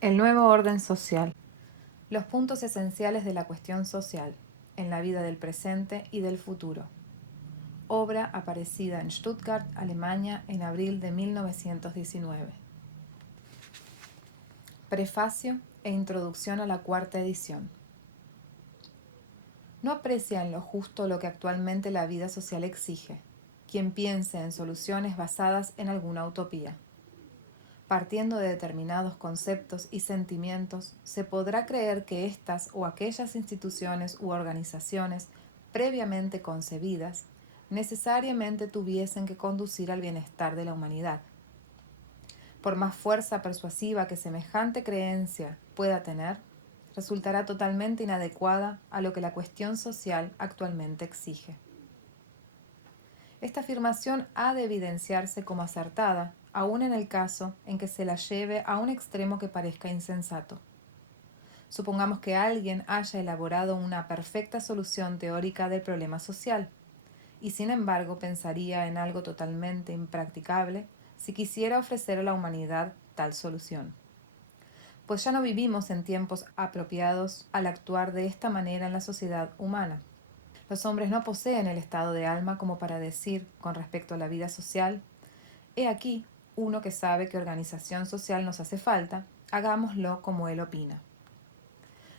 El nuevo orden social. Los puntos esenciales de la cuestión social en la vida del presente y del futuro. Obra aparecida en Stuttgart, Alemania, en abril de 1919. Prefacio e introducción a la cuarta edición. No aprecia en lo justo lo que actualmente la vida social exige, quien piense en soluciones basadas en alguna utopía. Partiendo de determinados conceptos y sentimientos, se podrá creer que estas o aquellas instituciones u organizaciones previamente concebidas necesariamente tuviesen que conducir al bienestar de la humanidad. Por más fuerza persuasiva que semejante creencia pueda tener, resultará totalmente inadecuada a lo que la cuestión social actualmente exige. Esta afirmación ha de evidenciarse como acertada, aun en el caso en que se la lleve a un extremo que parezca insensato. Supongamos que alguien haya elaborado una perfecta solución teórica del problema social, y sin embargo pensaría en algo totalmente impracticable si quisiera ofrecer a la humanidad tal solución. Pues ya no vivimos en tiempos apropiados al actuar de esta manera en la sociedad humana. Los hombres no poseen el estado de alma como para decir, con respecto a la vida social, he aquí uno que sabe que organización social nos hace falta, hagámoslo como él opina.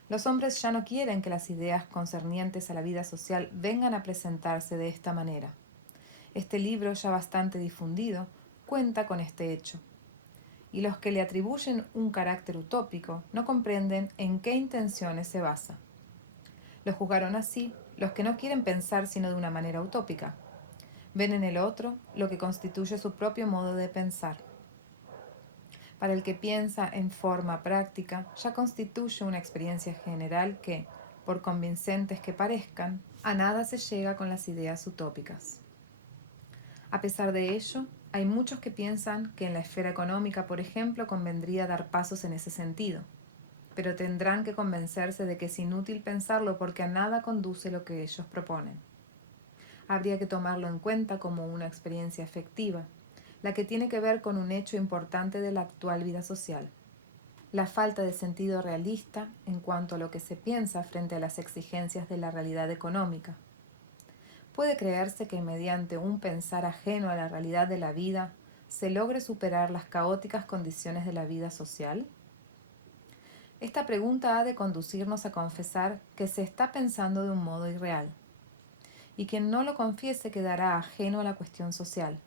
Los hombres ya no quieren que las ideas concernientes a la vida social vengan a presentarse de esta manera. Este libro, ya bastante difundido, cuenta con este hecho. Y los que le atribuyen un carácter utópico no comprenden en qué intenciones se basa. Lo juzgaron así los que no quieren pensar sino de una manera utópica. Ven en el otro lo que constituye su propio modo de pensar. Para el que piensa en forma práctica, ya constituye una experiencia general que, por convincentes que parezcan, a nada se llega con las ideas utópicas. A pesar de ello, hay muchos que piensan que en la esfera económica, por ejemplo, convendría dar pasos en ese sentido, pero tendrán que convencerse de que es inútil pensarlo porque a nada conduce lo que ellos proponen. Habría que tomarlo en cuenta como una experiencia efectiva, la que tiene que ver con un hecho importante de la actual vida social: la falta de sentido realista en cuanto a lo que se piensa frente a las exigencias de la realidad económica. ¿Puede creerse que mediante un pensar ajeno a la realidad de la vida se logre superar las caóticas condiciones de la vida social? Esta pregunta ha de conducirnos a confesar que se está pensando de un modo irreal, y quien no lo confiese quedará ajeno a la cuestión social,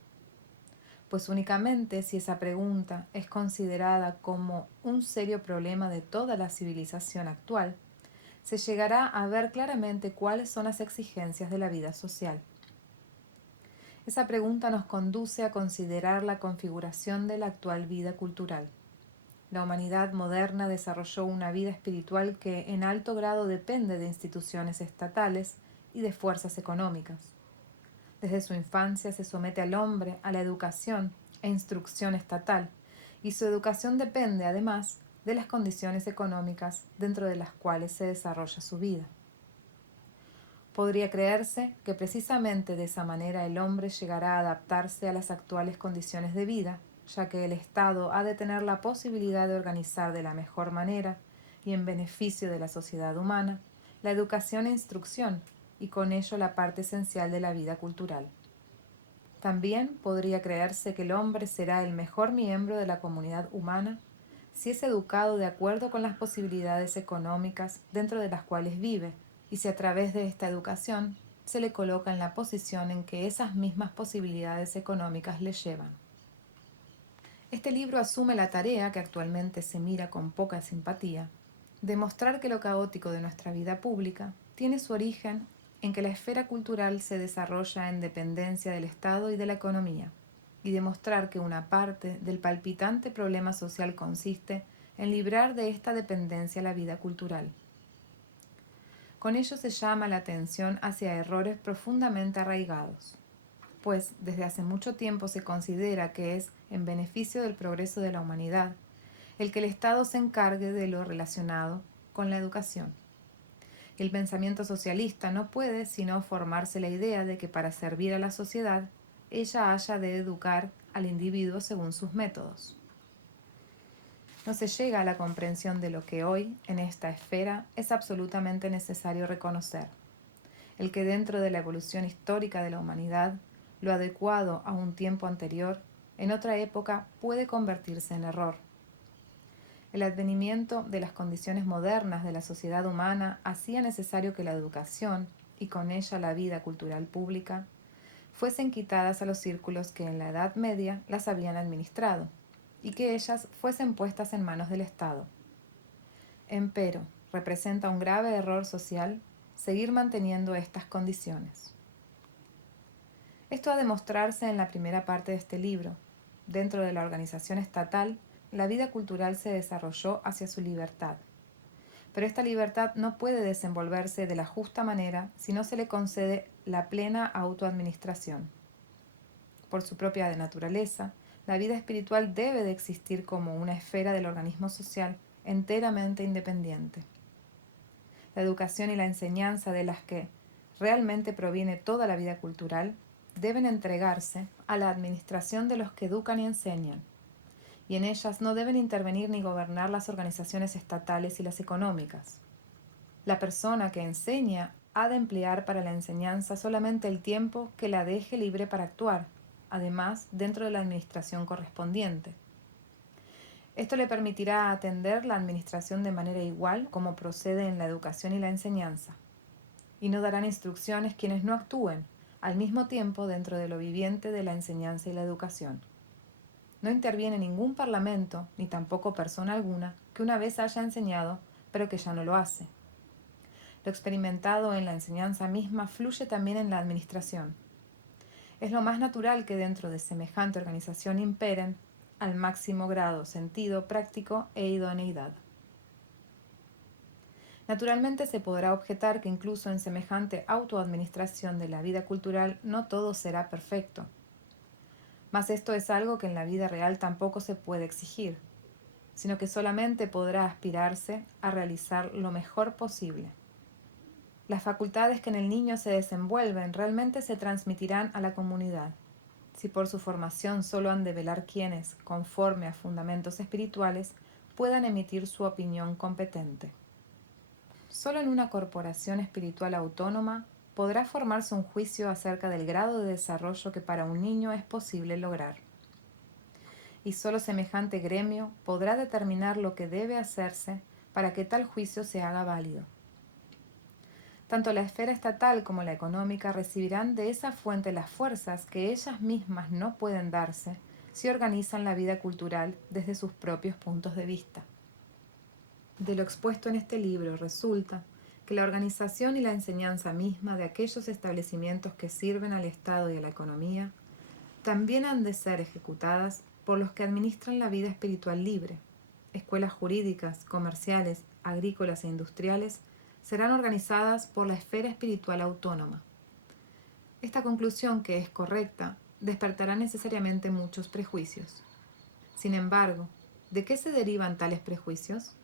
pues únicamente si esa pregunta es considerada como un serio problema de toda la civilización actual, se llegará a ver claramente cuáles son las exigencias de la vida social. Esa pregunta nos conduce a considerar la configuración de la actual vida cultural. La humanidad moderna desarrolló una vida espiritual que en alto grado depende de instituciones estatales y de fuerzas económicas. Desde su infancia se somete al hombre a la educación e instrucción estatal, y su educación depende, además, de las condiciones económicas dentro de las cuales se desarrolla su vida. Podría creerse que precisamente de esa manera el hombre llegará a adaptarse a las actuales condiciones de vida, ya que el Estado ha de tener la posibilidad de organizar de la mejor manera y en beneficio de la sociedad humana la educación e instrucción, y con ello la parte esencial de la vida cultural. También podría creerse que el hombre será el mejor miembro de la comunidad humana si es educado de acuerdo con las posibilidades económicas dentro de las cuales vive, y si a través de esta educación se le coloca en la posición en que esas mismas posibilidades económicas le llevan. Este libro asume la tarea, que actualmente se mira con poca simpatía, de mostrar que lo caótico de nuestra vida pública tiene su origen en que la esfera cultural se desarrolla en dependencia del Estado y de la economía, y demostrar que una parte del palpitante problema social consiste en librar de esta dependencia la vida cultural. Con ello se llama la atención hacia errores profundamente arraigados, pues desde hace mucho tiempo se considera que es en beneficio del progreso de la humanidad el que el Estado se encargue de lo relacionado con la educación. El pensamiento socialista no puede sino formarse la idea de que para servir a la sociedad, ella haya de educar al individuo según sus métodos. no se llega a la comprensión de lo que hoy, en esta esfera, es absolutamente necesario reconocer: el que dentro de la evolución histórica de la humanidad, lo adecuado a un tiempo anterior, en otra época puede convertirse en error. El advenimiento de las condiciones modernas de la sociedad humana hacía necesario que la educación, y con ella la vida cultural pública, fuesen quitadas a los círculos que en la Edad Media las habían administrado, y que ellas fuesen puestas en manos del Estado. Empero, representa un grave error social seguir manteniendo estas condiciones. Esto ha de mostrarse en la primera parte de este libro. Dentro de la organización estatal, la vida cultural se desarrolló hacia su libertad. Pero esta libertad no puede desenvolverse de la justa manera si no se le concede la plena autoadministración. Por su propia naturaleza, la vida espiritual debe de existir como una esfera del organismo social enteramente independiente. La educación y la enseñanza de las que realmente proviene toda la vida cultural deben entregarse a la administración de los que educan y enseñan, y en ellas no deben intervenir ni gobernar las organizaciones estatales y las económicas. La persona que enseña ha de emplear para la enseñanza solamente el tiempo que la deje libre para actuar, además dentro de la administración correspondiente. Esto le permitirá atender la administración de manera igual como procede en la educación y la enseñanza, y no darán instrucciones quienes no actúen al mismo tiempo dentro de lo viviente de la enseñanza y la educación. No interviene ningún parlamento, ni tampoco persona alguna, que una vez haya enseñado, pero que ya no lo hace. Lo experimentado en la enseñanza misma fluye también en la administración. Es lo más natural que dentro de semejante organización imperen, al máximo grado, sentido práctico e idoneidad. Naturalmente se podrá objetar que incluso en semejante autoadministración de la vida cultural no todo será perfecto. Mas esto es algo que en la vida real tampoco se puede exigir, sino que solamente podrá aspirarse a realizar lo mejor posible. Las facultades que en el niño se desenvuelven realmente se transmitirán a la comunidad. Si por su formación solo han de velar quienes, conforme a fundamentos espirituales, puedan emitir su opinión competente. Solo en una corporación espiritual autónoma podrá formarse un juicio acerca del grado de desarrollo que para un niño es posible lograr. Y solo semejante gremio podrá determinar lo que debe hacerse para que tal juicio se haga válido. Tanto la esfera estatal como la económica recibirán de esa fuente las fuerzas que ellas mismas no pueden darse si organizan la vida cultural desde sus propios puntos de vista. De lo expuesto en este libro resulta que la organización y la enseñanza misma de aquellos establecimientos que sirven al Estado y a la economía también han de ser ejecutadas por los que administran la vida espiritual libre. Escuelas jurídicas, comerciales, agrícolas e industriales serán organizadas por la esfera espiritual autónoma. Esta conclusión, que es correcta, despertará necesariamente muchos prejuicios. Sin embargo, ¿de qué se derivan tales prejuicios?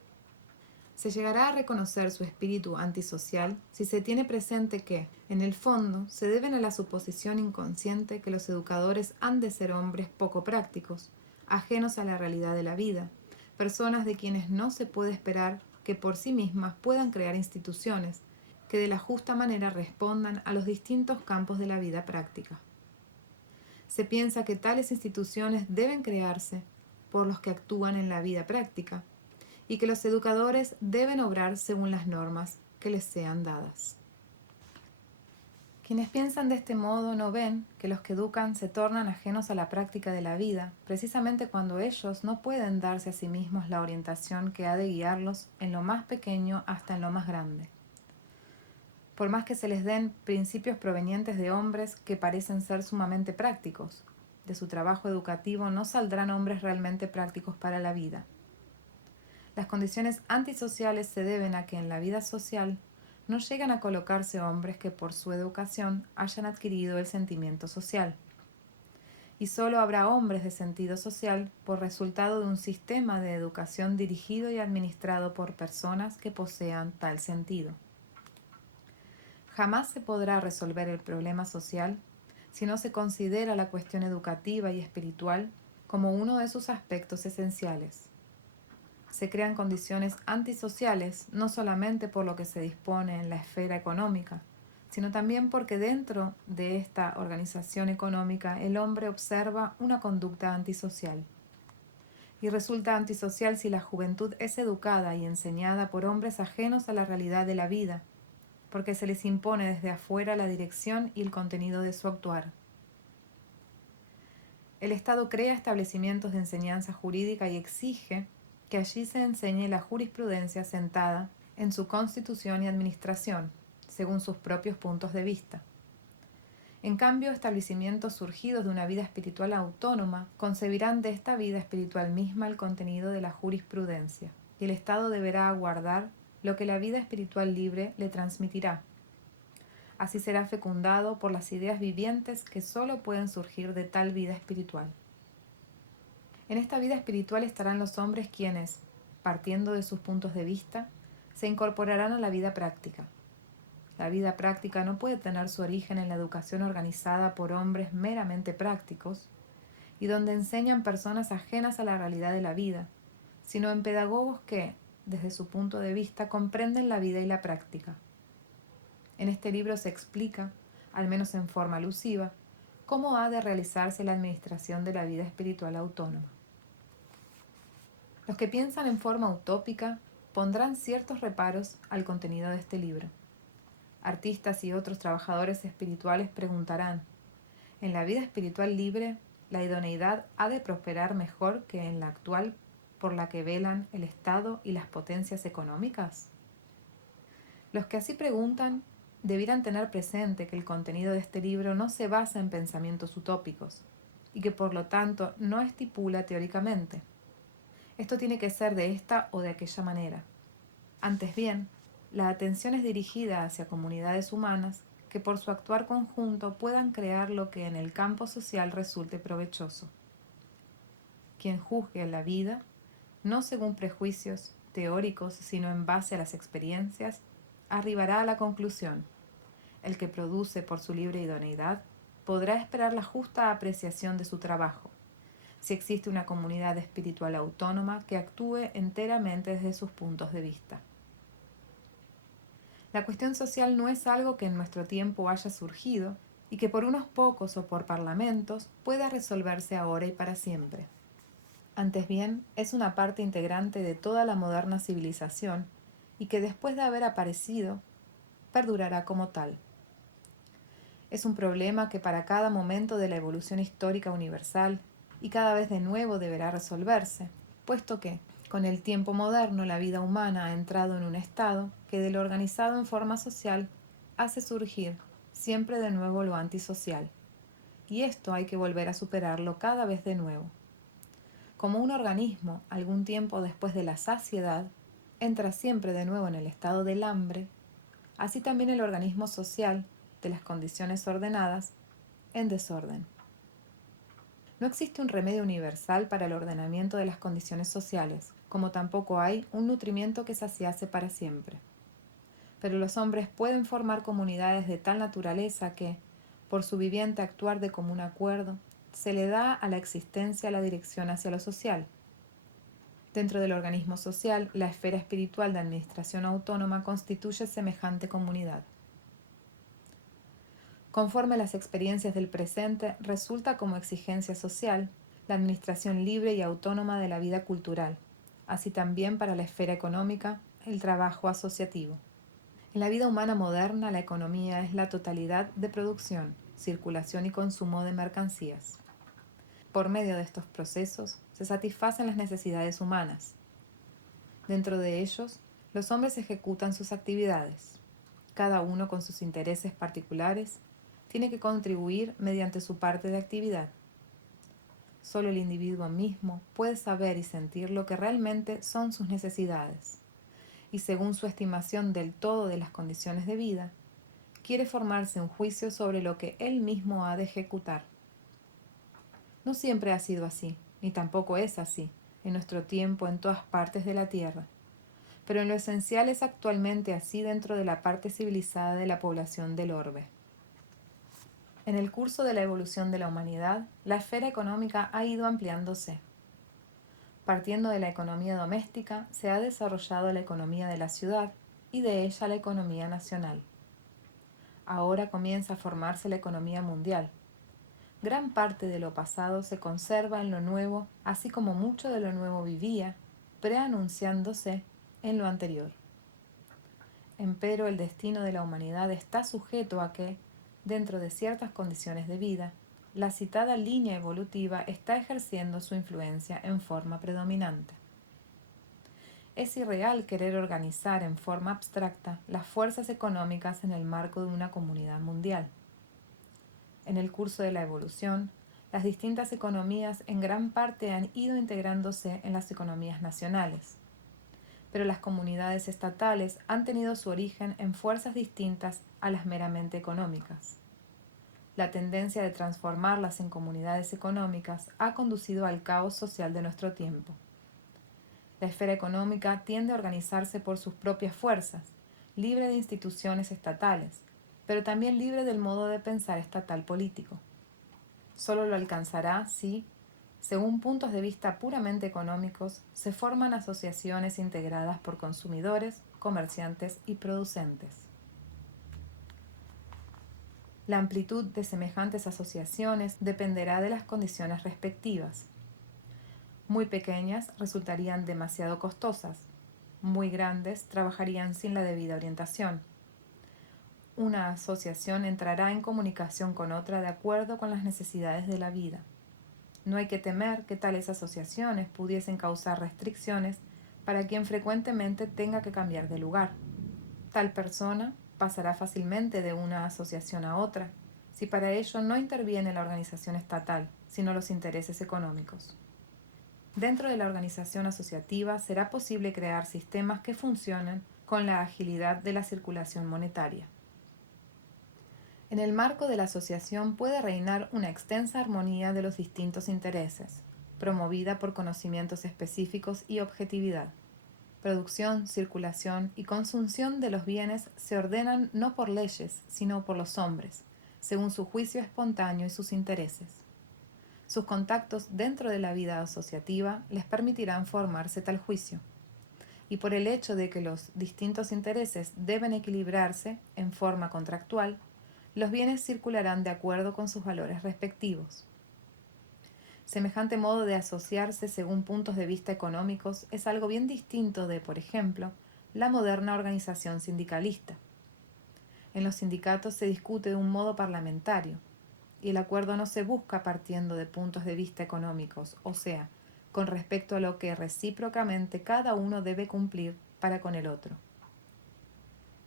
Se llegará a reconocer su espíritu antisocial si se tiene presente que, en el fondo, se deben a la suposición inconsciente que los educadores han de ser hombres poco prácticos, ajenos a la realidad de la vida, personas de quienes no se puede esperar que por sí mismas puedan crear instituciones que de la justa manera respondan a los distintos campos de la vida práctica. Se piensa que tales instituciones deben crearse por los que actúan en la vida práctica, y que los educadores deben obrar según las normas que les sean dadas. Quienes piensan de este modo no ven que los que educan se tornan ajenos a la práctica de la vida, precisamente cuando ellos no pueden darse a sí mismos la orientación que ha de guiarlos en lo más pequeño hasta en lo más grande. Por más que se les den principios provenientes de hombres que parecen ser sumamente prácticos, de su trabajo educativo no saldrán hombres realmente prácticos para la vida. Las condiciones antisociales se deben a que en la vida social no llegan a colocarse hombres que por su educación hayan adquirido el sentimiento social. Y solo habrá hombres de sentido social por resultado de un sistema de educación dirigido y administrado por personas que posean tal sentido. Jamás se podrá resolver el problema social si no se considera la cuestión educativa y espiritual como uno de sus aspectos esenciales. Se crean condiciones antisociales no solamente por lo que se dispone en la esfera económica, sino también porque dentro de esta organización económica el hombre observa una conducta antisocial. Y resulta antisocial si la juventud es educada y enseñada por hombres ajenos a la realidad de la vida, porque se les impone desde afuera la dirección y el contenido de su actuar. El Estado crea establecimientos de enseñanza jurídica y exige que allí se enseñe la jurisprudencia sentada en su constitución y administración, según sus propios puntos de vista. En cambio, establecimientos surgidos de una vida espiritual autónoma concebirán de esta vida espiritual misma el contenido de la jurisprudencia, y el Estado deberá aguardar lo que la vida espiritual libre le transmitirá. Así será fecundado por las ideas vivientes que sólo pueden surgir de tal vida espiritual. En esta vida espiritual estarán los hombres quienes, partiendo de sus puntos de vista, se incorporarán a la vida práctica. La vida práctica no puede tener su origen en la educación organizada por hombres meramente prácticos y donde enseñan personas ajenas a la realidad de la vida, sino en pedagogos que, desde su punto de vista, comprenden la vida y la práctica. En este libro se explica, al menos en forma alusiva, cómo ha de realizarse la administración de la vida espiritual autónoma. Los que piensan en forma utópica pondrán ciertos reparos al contenido de este libro. Artistas y otros trabajadores espirituales preguntarán: ¿en la vida espiritual libre la idoneidad ha de prosperar mejor que en la actual por la que velan el Estado y las potencias económicas? Los que así preguntan debieran tener presente que el contenido de este libro no se basa en pensamientos utópicos y que por lo tanto no estipula teóricamente: esto tiene que ser de esta o de aquella manera. Antes bien, la atención es dirigida hacia comunidades humanas que por su actuar conjunto puedan crear lo que en el campo social resulte provechoso. Quien juzgue la vida, no según prejuicios teóricos, sino en base a las experiencias, arribará a la conclusión: el que produce por su libre idoneidad podrá esperar la justa apreciación de su trabajo, si existe una comunidad espiritual autónoma que actúe enteramente desde sus puntos de vista. La cuestión social no es algo que en nuestro tiempo haya surgido y que por unos pocos o por parlamentos pueda resolverse ahora y para siempre. Antes bien, es una parte integrante de toda la moderna civilización y que después de haber aparecido, perdurará como tal. Es un problema que para cada momento de la evolución histórica universal y cada vez de nuevo deberá resolverse, puesto que, con el tiempo moderno, la vida humana ha entrado en un estado que de lo organizado en forma social hace surgir siempre de nuevo lo antisocial, y esto hay que volver a superarlo cada vez de nuevo. Como un organismo, algún tiempo después de la saciedad, entra siempre de nuevo en el estado del hambre, así también el organismo social, de las condiciones ordenadas, en desorden. No existe un remedio universal para el ordenamiento de las condiciones sociales, como tampoco hay un nutrimiento que saciase para siempre. Pero los hombres pueden formar comunidades de tal naturaleza que, por su viviente actuar de común acuerdo, se le da a la existencia la dirección hacia lo social. Dentro del organismo social, la esfera espiritual de administración autónoma constituye semejante comunidad. Conforme a las experiencias del presente, resulta como exigencia social la administración libre y autónoma de la vida cultural, así también para la esfera económica, el trabajo asociativo. En la vida humana moderna, la economía es la totalidad de producción, circulación y consumo de mercancías. Por medio de estos procesos se satisfacen las necesidades humanas. Dentro de ellos, los hombres ejecutan sus actividades, cada uno con sus intereses particulares tiene que contribuir mediante su parte de actividad. Solo el individuo mismo puede saber y sentir lo que realmente son sus necesidades, y según su estimación del todo de las condiciones de vida, quiere formarse un juicio sobre lo que él mismo ha de ejecutar. No siempre ha sido así, ni tampoco es así, en nuestro tiempo en todas partes de la Tierra, pero en lo esencial es actualmente así dentro de la parte civilizada de la población del orbe. En el curso de la evolución de la humanidad, la esfera económica ha ido ampliándose. Partiendo de la economía doméstica, se ha desarrollado la economía de la ciudad y de ella la economía nacional. Ahora comienza a formarse la economía mundial. Gran parte de lo pasado se conserva en lo nuevo, así como mucho de lo nuevo vivía, preanunciándose en lo anterior. Empero el destino de la humanidad está sujeto a que, dentro de ciertas condiciones de vida, la citada línea evolutiva está ejerciendo su influencia en forma predominante. Es irreal querer organizar en forma abstracta las fuerzas económicas en el marco de una comunidad mundial. En el curso de la evolución, las distintas economías en gran parte han ido integrándose en las economías nacionales, pero las comunidades estatales han tenido su origen en fuerzas distintas a las meramente económicas. La tendencia de transformarlas en comunidades económicas ha conducido al caos social de nuestro tiempo. La esfera económica tiende a organizarse por sus propias fuerzas, libre de instituciones estatales, pero también libre del modo de pensar estatal político. Solo lo alcanzará si, según puntos de vista puramente económicos, se forman asociaciones integradas por consumidores, comerciantes y producentes. La amplitud de semejantes asociaciones dependerá de las condiciones respectivas. Muy pequeñas resultarían demasiado costosas, muy grandes trabajarían sin la debida orientación. Una asociación entrará en comunicación con otra de acuerdo con las necesidades de la vida. No hay que temer que tales asociaciones pudiesen causar restricciones para quien frecuentemente tenga que cambiar de lugar. Tal persona pasará fácilmente de una asociación a otra, si para ello no interviene la organización estatal, sino los intereses económicos. Dentro de la organización asociativa será posible crear sistemas que funcionen con la agilidad de la circulación monetaria. En el marco de la asociación puede reinar una extensa armonía de los distintos intereses, promovida por conocimientos específicos y objetividad. Producción, circulación y consunción de los bienes se ordenan no por leyes, sino por los hombres, según su juicio espontáneo y sus intereses. Sus contactos dentro de la vida asociativa les permitirán formarse tal juicio. Y por el hecho de que los distintos intereses deben equilibrarse en forma contractual, los bienes circularán de acuerdo con sus valores respectivos. Semejante modo de asociarse según puntos de vista económicos es algo bien distinto de, por ejemplo, la moderna organización sindicalista. En los sindicatos se discute de un modo parlamentario, y el acuerdo no se busca partiendo de puntos de vista económicos, o sea, con respecto a lo que recíprocamente cada uno debe cumplir para con el otro.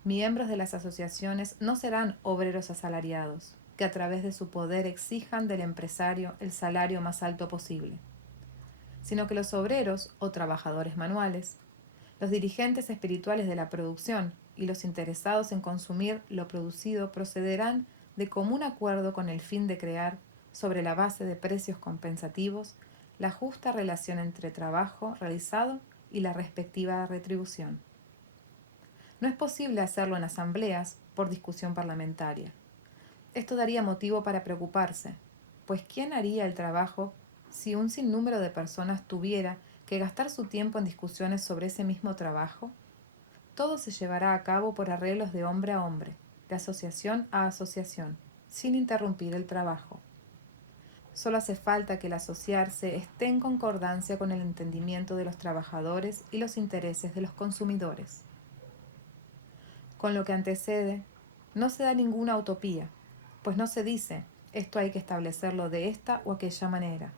Miembros de las asociaciones no serán obreros asalariados, que a través de su poder exijan del empresario el salario más alto posible, sino que los obreros o trabajadores manuales, los dirigentes espirituales de la producción y los interesados en consumir lo producido procederán de común acuerdo con el fin de crear, sobre la base de precios compensativos, la justa relación entre trabajo realizado y la respectiva retribución. No es posible hacerlo en asambleas por discusión parlamentaria. Esto daría motivo para preocuparse, pues ¿quién haría el trabajo si un sinnúmero de personas tuviera que gastar su tiempo en discusiones sobre ese mismo trabajo? Todo se llevará a cabo por arreglos de hombre a hombre, de asociación a asociación, sin interrumpir el trabajo. Solo hace falta que el asociarse esté en concordancia con el entendimiento de los trabajadores y los intereses de los consumidores. Con lo que antecede, no se da ninguna utopía, pues no se dice, esto hay que establecerlo de esta o aquella manera,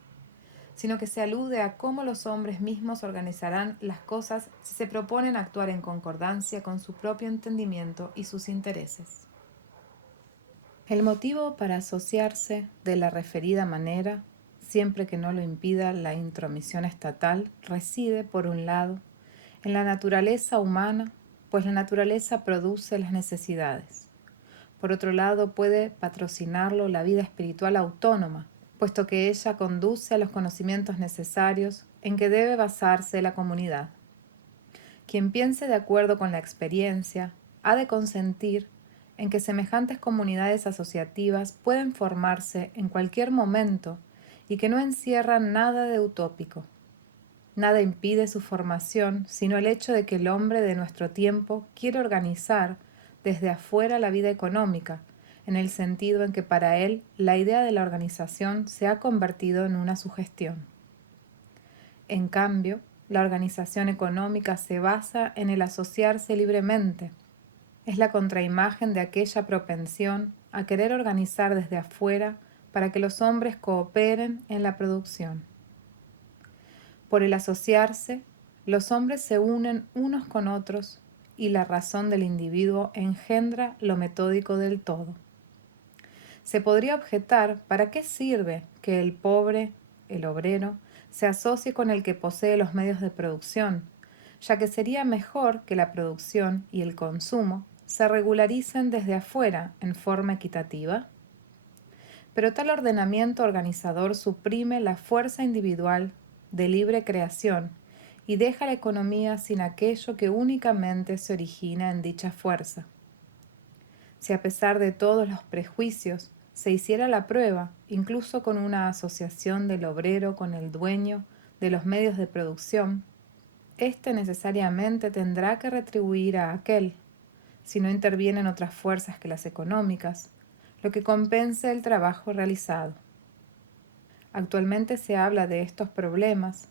sino que se alude a cómo los hombres mismos organizarán las cosas si se proponen actuar en concordancia con su propio entendimiento y sus intereses. El motivo para asociarse de la referida manera, siempre que no lo impida la intromisión estatal, reside, por un lado, en la naturaleza humana, pues la naturaleza produce las necesidades. Por otro lado, puede patrocinarlo la vida espiritual autónoma, puesto que ella conduce a los conocimientos necesarios en que debe basarse la comunidad. Quien piense de acuerdo con la experiencia ha de consentir en que semejantes comunidades asociativas pueden formarse en cualquier momento y que no encierran nada de utópico. Nada impide su formación, sino el hecho de que el hombre de nuestro tiempo quiere organizar desde afuera la vida económica, en el sentido en que para él la idea de la organización se ha convertido en una sugestión. En cambio, la organización económica se basa en el asociarse libremente. Es la contraimagen de aquella propensión a querer organizar desde afuera para que los hombres cooperen en la producción. Por el asociarse, los hombres se unen unos con otros y la razón del individuo engendra lo metódico del todo. Se podría objetar para qué sirve que el pobre, el obrero, se asocie con el que posee los medios de producción, ya que sería mejor que la producción y el consumo se regularicen desde afuera en forma equitativa. Pero tal ordenamiento organizador suprime la fuerza individual de libre creación y deja la economía sin aquello que únicamente se origina en dicha fuerza. Si a pesar de todos los prejuicios se hiciera la prueba, incluso con una asociación del obrero con el dueño de los medios de producción, éste necesariamente tendrá que retribuir a aquel, si no intervienen otras fuerzas que las económicas, lo que compense el trabajo realizado. Actualmente se habla de estos problemas,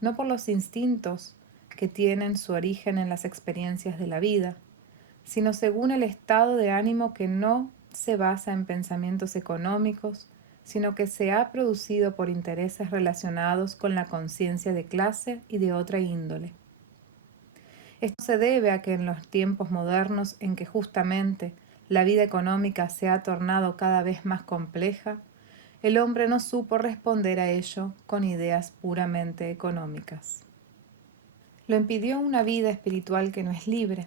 no por los instintos que tienen su origen en las experiencias de la vida, sino según el estado de ánimo que no se basa en pensamientos económicos, sino que se ha producido por intereses relacionados con la conciencia de clase y de otra índole. Esto se debe a que en los tiempos modernos en que justamente la vida económica se ha tornado cada vez más compleja, el hombre no supo responder a ello con ideas puramente económicas. Lo impidió una vida espiritual que no es libre.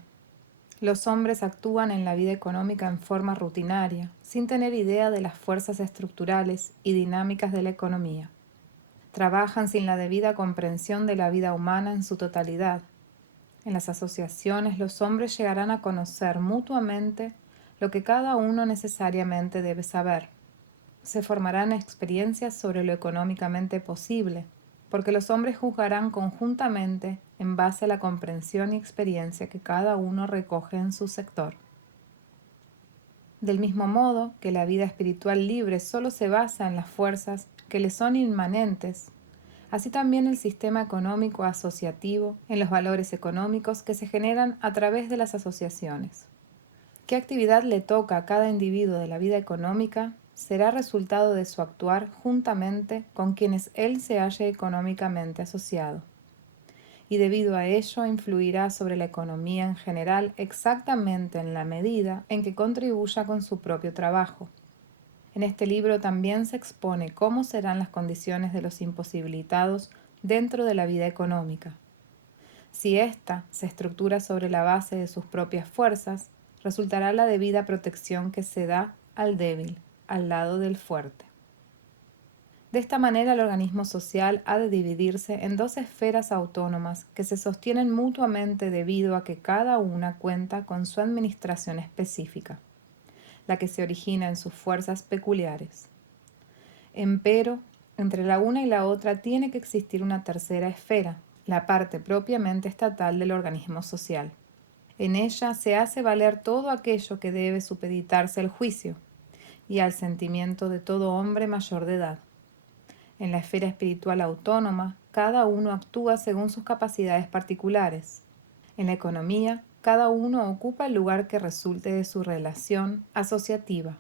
Los hombres actúan en la vida económica en forma rutinaria, sin tener idea de las fuerzas estructurales y dinámicas de la economía. Trabajan sin la debida comprensión de la vida humana en su totalidad. En las asociaciones los hombres llegarán a conocer mutuamente lo que cada uno necesariamente debe saber. Se formarán experiencias sobre lo económicamente posible, porque los hombres juzgarán conjuntamente en base a la comprensión y experiencia que cada uno recoge en su sector. Del mismo modo que la vida espiritual libre solo se basa en las fuerzas que le son inmanentes, así también el sistema económico asociativo en los valores económicos que se generan a través de las asociaciones. ¿Qué actividad le toca a cada individuo de la vida económica? Será resultado de su actuar juntamente con quienes él se halle económicamente asociado. Y debido a ello influirá sobre la economía en general exactamente en la medida en que contribuya con su propio trabajo. En este libro también se expone cómo serán las condiciones de los imposibilitados dentro de la vida económica. Si ésta se estructura sobre la base de sus propias fuerzas, resultará la debida protección que se da al débil, al lado del fuerte. De esta manera el organismo social ha de dividirse en dos esferas autónomas que se sostienen mutuamente debido a que cada una cuenta con su administración específica, la que se origina en sus fuerzas peculiares. Empero, entre la una y la otra tiene que existir una tercera esfera, la parte propiamente estatal del organismo social. En ella se hace valer todo aquello que debe supeditarse al juicio y al sentimiento de todo hombre mayor de edad. En la esfera espiritual autónoma, cada uno actúa según sus capacidades particulares. En la economía, cada uno ocupa el lugar que resulte de su relación asociativa.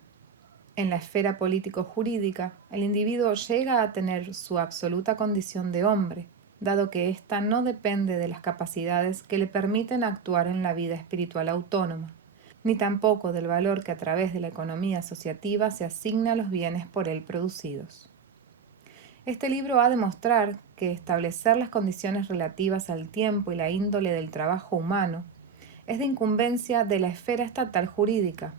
En la esfera político-jurídica, el individuo llega a tener su absoluta condición de hombre, dado que ésta no depende de las capacidades que le permiten actuar en la vida espiritual autónoma, ni tampoco del valor que a través de la economía asociativa se asigna a los bienes por él producidos. Este libro va a demostrar que establecer las condiciones relativas al tiempo y la índole del trabajo humano es de incumbencia de la esfera estatal jurídica.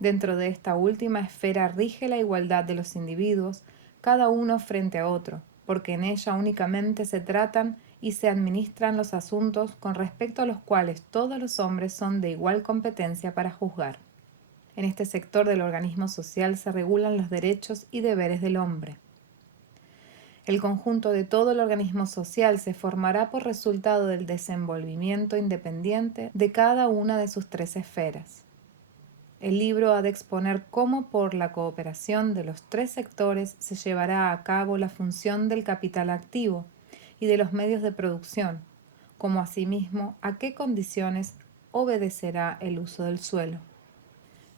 Dentro de esta última esfera rige la igualdad de los individuos, cada uno frente a otro, porque en ella únicamente se tratan y se administran los asuntos con respecto a los cuales todos los hombres son de igual competencia para juzgar. En este sector del organismo social se regulan los derechos y deberes del hombre. El conjunto de todo el organismo social se formará por resultado del desenvolvimiento independiente de cada una de sus tres esferas. El libro ha de exponer cómo por la cooperación de los tres sectores se llevará a cabo la función del capital activo y de los medios de producción, como asimismo a qué condiciones obedecerá el uso del suelo.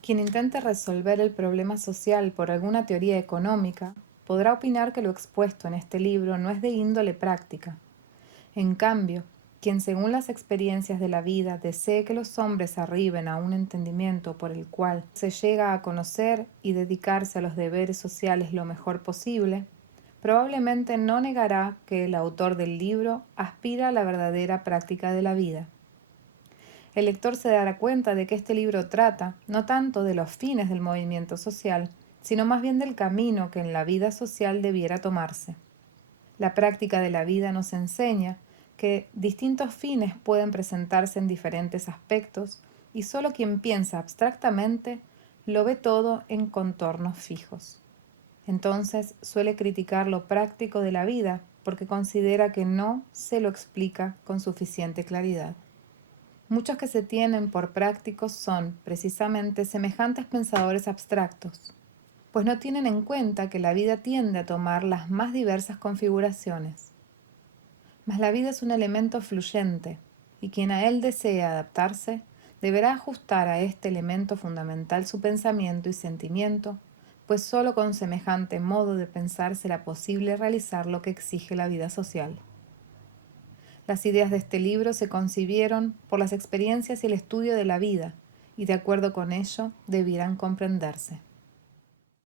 Quien intente resolver el problema social por alguna teoría económica podrá opinar que lo expuesto en este libro no es de índole práctica. En cambio, quien según las experiencias de la vida desee que los hombres arriben a un entendimiento por el cual se llega a conocer y dedicarse a los deberes sociales lo mejor posible, probablemente no negará que el autor del libro aspira a la verdadera práctica de la vida. El lector se dará cuenta de que este libro trata no tanto de los fines del movimiento social, sino más bien del camino que en la vida social debiera tomarse. La práctica de la vida nos enseña que distintos fines pueden presentarse en diferentes aspectos y solo quien piensa abstractamente lo ve todo en contornos fijos. Entonces suele criticar lo práctico de la vida porque considera que no se lo explica con suficiente claridad. Muchos que se tienen por prácticos son, precisamente, semejantes pensadores abstractos, pues no tienen en cuenta que la vida tiende a tomar las más diversas configuraciones. Mas la vida es un elemento fluyente, y quien a él desee adaptarse, deberá ajustar a este elemento fundamental su pensamiento y sentimiento, pues sólo con semejante modo de pensar será posible realizar lo que exige la vida social. Las ideas de este libro se concibieron por las experiencias y el estudio de la vida, y de acuerdo con ello debieran comprenderse.